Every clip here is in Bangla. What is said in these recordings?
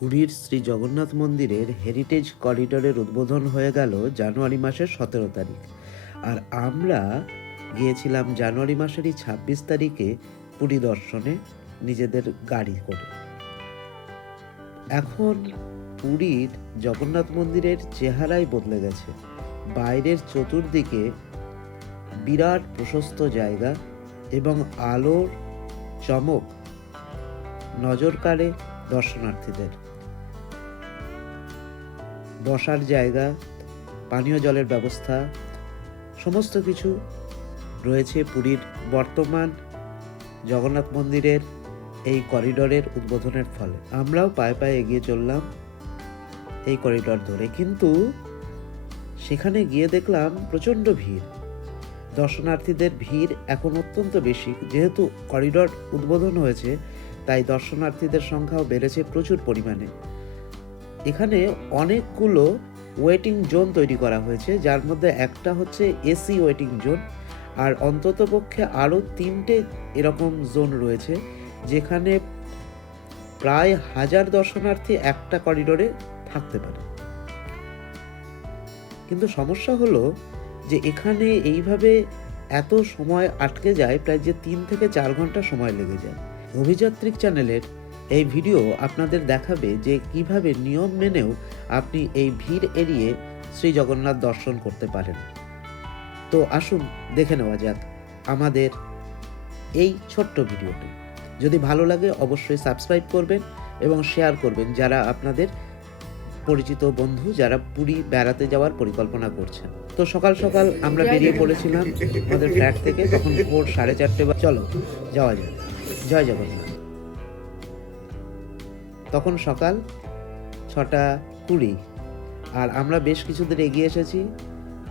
পুরীর শ্রী জগন্নাথ মন্দিরের হেরিটেজ করিডোরের উদ্বোধন হয়ে গেল জানুয়ারি মাসের 17 তারিখ। আর আমরা গিয়েছিলাম জানুয়ারি মাসেরই 26 তারিখে পুরী দর্শনে নিজেদের গাড়ি করে। এখন পুরীর জগন্নাথ মন্দিরের চেহারাই বদলে গেছে। বাইরের চতুর্দিকে বিরাট প্রশস্ত জায়গা এবং আলোর চমক নজর কাড়ে দর্শনার্থীদের। বসার জায়গা, পানীয় জলের ব্যবস্থা, সমস্ত কিছু রয়েছে পুরীর বর্তমান জগন্নাথ মন্দিরের এই করিডোরের উদ্বোধনের ফলে। আমরাও পায়ে পায়ে এগিয়ে চললাম এই করিডোর ধরে, কিন্তু সেখানে গিয়ে দেখলাম প্রচণ্ড ভিড়। দর্শনার্থীদের ভিড় এখন অত্যন্ত বেশি। যেহেতু করিডোর উদ্বোধন হয়েছে, তাই দর্শনার্থীদের সংখ্যাও বেড়েছে প্রচুর পরিমাণে। এখানে অনেকগুলো ওয়েটিং জোন তৈরি করা হয়েছে, যার মধ্যে একটা হচ্ছে এসি ওয়েটিং জোন, আর অন্ততপক্ষে আরও 3টে এরকম জোন রয়েছে, যেখানে প্রায় 1000 দর্শনার্থী একটা করিডোরে থাকতে পারে। কিন্তু সমস্যা হলো যে এখানে এইভাবে এত সময় আটকে যায়, প্রায় যে 3 থেকে 4 ঘন্টা সময় লেগে যায়। অভিযাত্রিক চ্যানেলের এই ভিডিও আপনাদের দেখাবে যে কিভাবে নিয়ম মেনেও আপনি এই ভিড় এড়িয়ে শ্রী জগন্নাথ দর্শন করতে পারেন। তো আসুন দেখে নেওয়া যাক আমাদের এই ছোট্ট ভিডিওটি। যদি ভালো লাগে অবশ্যই সাবস্ক্রাইব করবেন এবং শেয়ার করবেন যারা আপনাদের পরিচিত বন্ধু যারা পুরী বেড়াতে যাওয়ার পরিকল্পনা করছেন। তো সকাল সকাল আমরা বেরিয়ে পড়েছিলাম আমাদের ফ্ল্যাট থেকে, তখন ভোর 4:30 বা চলো যাওয়া যাক। জয় জগন্নাথ। তখন সকাল 6:20, আর আমরা বেশ কিছু দূর এগিয়ে এসেছি।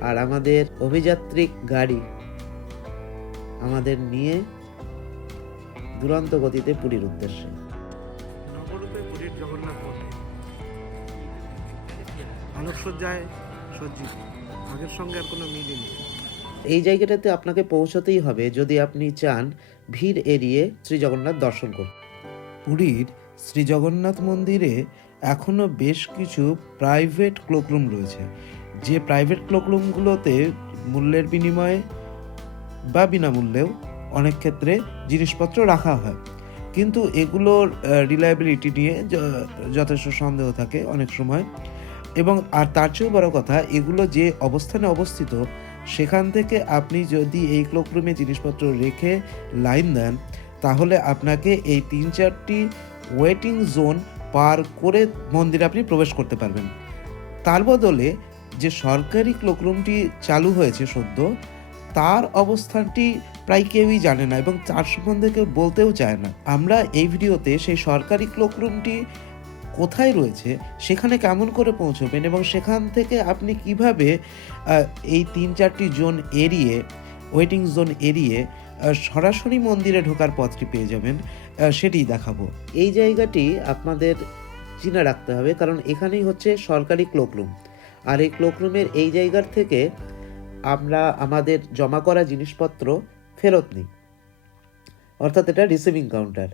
আর আমাদের অভিযাত্রিক গাড়ি আমাদের নিয়ে দুরন্ত গতিতে পুরীর উদ্দেশ্যে। নবরূপে পুরীর জগন্নাথ মন্দির আলোকসজ্জায় সজ্জিত, আগের সঙ্গে আর কোনো মিলই নেই। এই জায়গাটাতে আপনাকে পৌঁছতেই হবে যদি আপনি চান ভিড় এড়িয়ে শ্রী জগন্নাথ দর্শন করুন। পুরীর শ্রী জগন্নাথ মন্দিরে এখনও বেশ কিছু প্রাইভেট ক্লোকরুম রয়েছে, যে প্রাইভেট ক্লোকরুমগুলোতে মূল্যের বিনিময়ে বা বিনামূল্যেও অনেক ক্ষেত্রে জিনিসপত্র রাখা হয়, কিন্তু এগুলোর রিলায়েবিলিটি নিয়ে যথেষ্ট সন্দেহ থাকে অনেক সময়। এবং আর তার চেয়েও বড় কথা, এগুলো যে অবস্থানে অবস্থিত সেখান থেকে আপনি যদি এই ক্লোকরুমে জিনিসপত্র রেখে লাইন দেন, তাহলে আপনাকে এই 3-4টি ওয়েটিং জোন পার করে মন্দিরে আপনি প্রবেশ করতে পারবেন। তার বদলে যে সরকারি ক্লোকরুমটি চালু হয়েছে সদ্য, তার অবস্থানটি প্রায় কেউই জানে না এবং তার সম্বন্ধে কেউ বলতেও চায় না। আমরা এই ভিডিওতে সেই সরকারি ক্লোকরুমটি কোথায় রয়েছে, সেখানে কেমন করে পৌঁছবেন এবং সেখান থেকে আপনি কিভাবে এই 3-4টি জোন এড়িয়ে, ওয়েটিং জোন এড়িয়ে সরাসরি মন্দিরে ঢোকার পথটি পেয়ে যাবেন, সেটিই দেখাবো। এই জায়গাটি আপনাদের চিনে রাখতে হবে, কারণ এখানেই হচ্ছে সরকারি ক্লোকরুম। আর এই ক্লোকরুমের এই জায়গার থেকে আমরা আমাদের জমা করা জিনিসপত্র ফেরত নিই, অর্থাৎ এটা রিসিভিং কাউন্টার।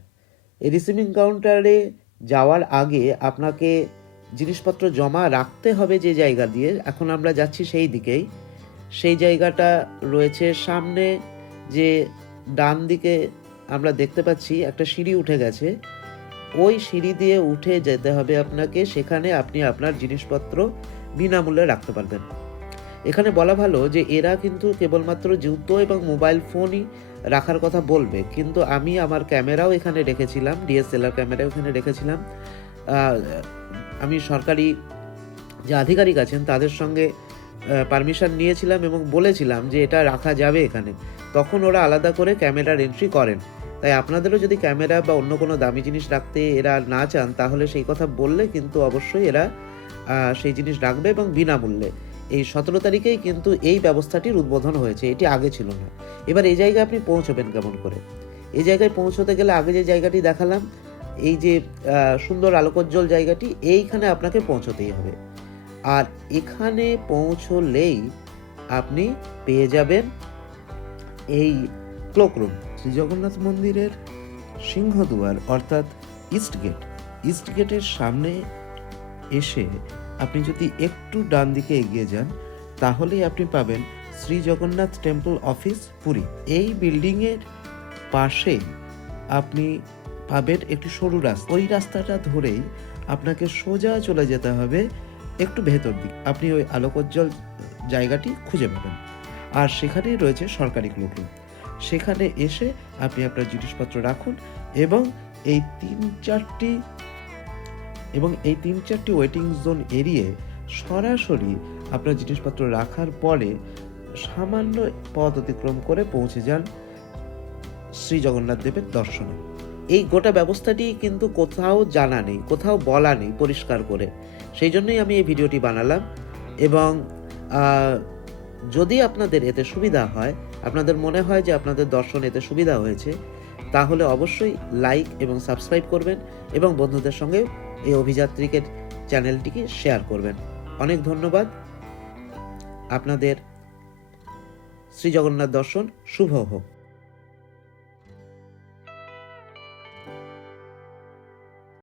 এই রিসিভিং কাউন্টারে যাওয়ার আগে আপনাকে জিনিসপত্র জমা রাখতে হবে যে জায়গা দিয়ে। এখন আমরা যাচ্ছি সেই দিকেই। সেই জায়গাটা রয়েছে সামনে, যে ডান দিকে আমরা দেখতে পাচ্ছি একটা সিঁড়ি উঠে গেছে, ওই সিঁড়ি দিয়ে উঠে যেতে হবে আপনাকে। সেখানে আপনি আপনার জিনিসপত্র বিনামূল্যে রাখতে পারবেন। এখানে বলা ভালো যে এরা কিন্তু কেবলমাত্র জুতো এবং মোবাইল ফোনই রাখার কথা বলবে, কিন্তু আমি আমার ক্যামেরাও এখানে রেখেছিলাম, ডিএসএলআর ক্যামেরাও এখানে রেখেছিলাম। আমি সরকারি যে আধিকারিক আছেন তাদের সঙ্গে পারমিশন নিয়েছিলাম এবং বলেছিলাম যে এটা রাখা যাবে এখানে, তখন ওরা আলাদা করে ক্যামেরার এন্ট্রি করেন। তাই আপনাদেরও যদি ক্যামেরা বা অন্য কোনো দামি জিনিস রাখতে এরা না চান, তাহলে সেই কথা বললে কিন্তু অবশ্যই এরা সেই জিনিস রাখবে এবং বিনামূল্যে। এই 17 তারিখেই কিন্তু এই ব্যবস্থাটির উদ্বোধন হয়েছে, এটি আগে ছিল না। এবার এই জায়গায় আপনি পৌঁছবেন কেমন করে? এই জায়গায় পৌঁছতে গেলে আগে যে জায়গাটি দেখালাম, এই যে সুন্দর আলোকোজ্জ্বল জায়গাটি, এইখানে আপনাকে পৌঁছতেই হবে। আর এখানে পৌঁছলেই আপনি পেয়ে যাবেন এই ক্লোকরুম। শ্রী জগন্নাথ মন্দিরের সিংহদুয়ার অর্থাৎ ইস্ট গেট, ইস্ট গেটের সামনে এসে আপনি যদি একটু ডান দিকে এগিয়ে যান তাহলেই আপনি পাবেন শ্রী জগন্নাথ টেম্পল অফিস পুরী। এই বিল্ডিংয়ের পাশেই আপনি পাবেন একটি সরু রাস্তা। ওই রাস্তাটা ধরেই আপনাকে সোজা চলে যেতে হবে একটু ভেতর দিক, আপনি ওই আলোকোজ্জ্বল জায়গাটি খুঁজে পাবেন। আর সেখানেই রয়েছে সরকারি ক্লোকরুম। সেখানে এসে আপনি আপনার জিনিসপত্র রাখুন এবং এই তিন চারটি ওয়েটিং জোন এড়িয়ে সরাসরি আপনার জিনিসপত্র রাখার পরে সামান্য পথ অতিক্রম করে পৌঁছে যান শ্রী জগন্নাথ দেবের দর্শনে। এই গোটা ব্যবস্থাটি কিন্তু কোথাও জানা নেই, কোথাও বলা নেই পরিষ্কার করে, সেই জন্যই আমি এই ভিডিওটি বানালাম। এবং যদি আপনাদের এতে সুবিধা হয়, আপনাদের মনে হয় যে আপনাদের দর্শন এতে সুবিধা হয়েছে, তাহলে অবশ্যই লাইক এবং সাবস্ক্রাইব করবেন এবং বন্ধুদের সঙ্গে এই অভিযাত্রীকের চ্যানেলটিকে শেয়ার করবেন। অনেক ধন্যবাদ। আপনাদের শ্রী জগন্নাথ দর্শন শুভ হোক।